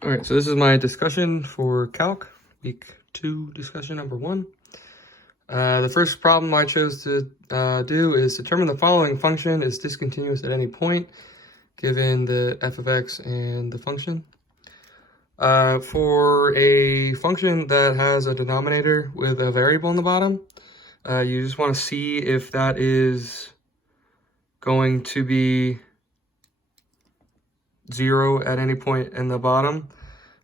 All right, so this is my discussion for calc, week 2 discussion number 1. The first problem I chose to do is determine the following function is discontinuous at any point, given the f of x and the function. For a function that has a denominator with a variable in the bottom, you just want to see if that is going to be 0 at any point in the bottom.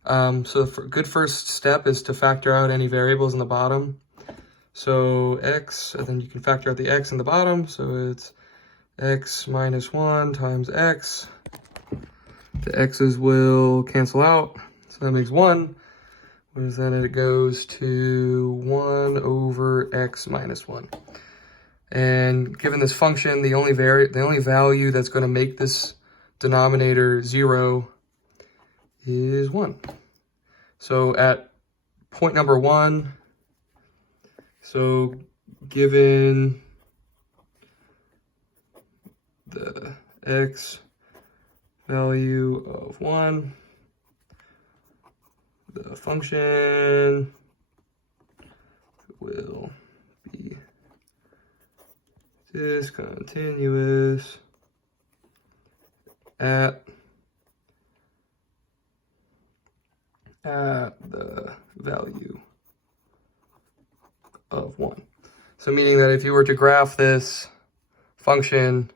So the good first step is to factor out any variables in the bottom. So x, and then you can factor out the x in the bottom. So it's x minus 1 times x. The x's will cancel out. So that makes 1, which then it goes to 1 over x minus 1. And given this function, the only value that's going to make this denominator 0 is 1. So at point number 1, so given the x value of 1, the function will be discontinuous at the value of 1. So meaning that if you were to graph this function,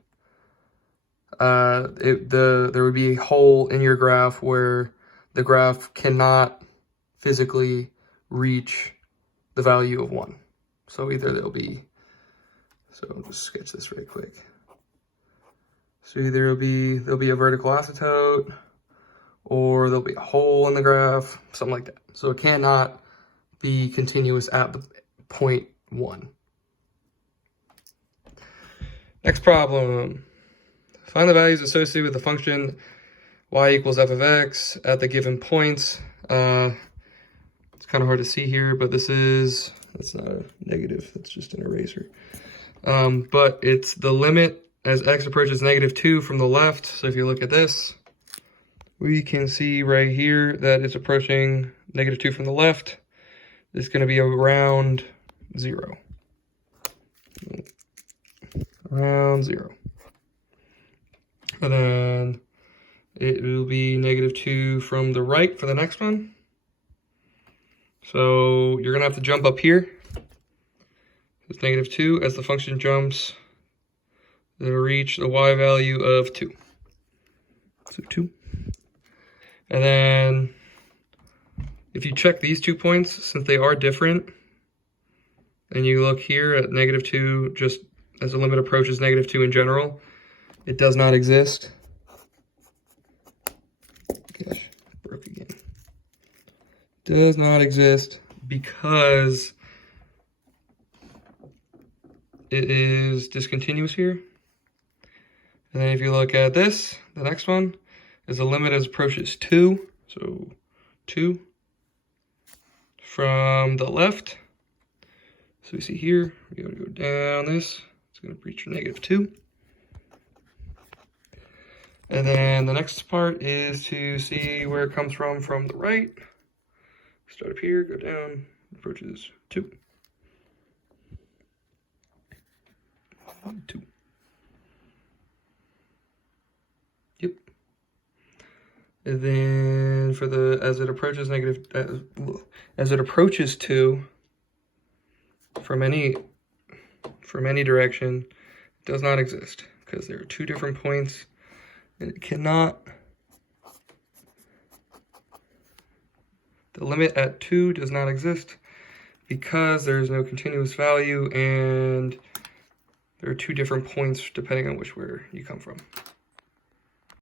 there would be a hole in your graph where the graph cannot physically reach the value of 1. So either there'll be, so I'll just sketch this right quick. So either there'll be a vertical asymptote, or there'll be a hole in the graph, something like that. So it cannot be continuous at the point 1. Next problem. Find the values associated with the function y equals f of x at the given points. It's kind of hard to see here, but that's not a negative, that's just an eraser. But it's the limit as x approaches -2 from the left. So if you look at this, we can see right here that it's approaching -2 from the left. It's going to be around 0. Around 0. And then it will be -2 from the right for the next one. So you're going to have to jump up here. It's -2. As the function jumps, it'll reach the y value of 2. So 2. And then if you check these 2 points, since they are different, and you look here at -2, just as the limit approaches -2 in general, it does not exist. Gosh, broke again. Does not exist because it is discontinuous here. And then if you look at this, the next one is the limit as approaches 2. So 2 from the left. So we see here, we're going to go down this. It's going to reach -2. And then the next part is to see where it comes from the right. Start up here, go down, approaches 2. 2. Yep. And then for as it approaches 2 from any direction, it does not exist because there are 2 different points. It cannot. The limit at 2 does not exist because there is no continuous value, and there are 2 different points depending on where you come from.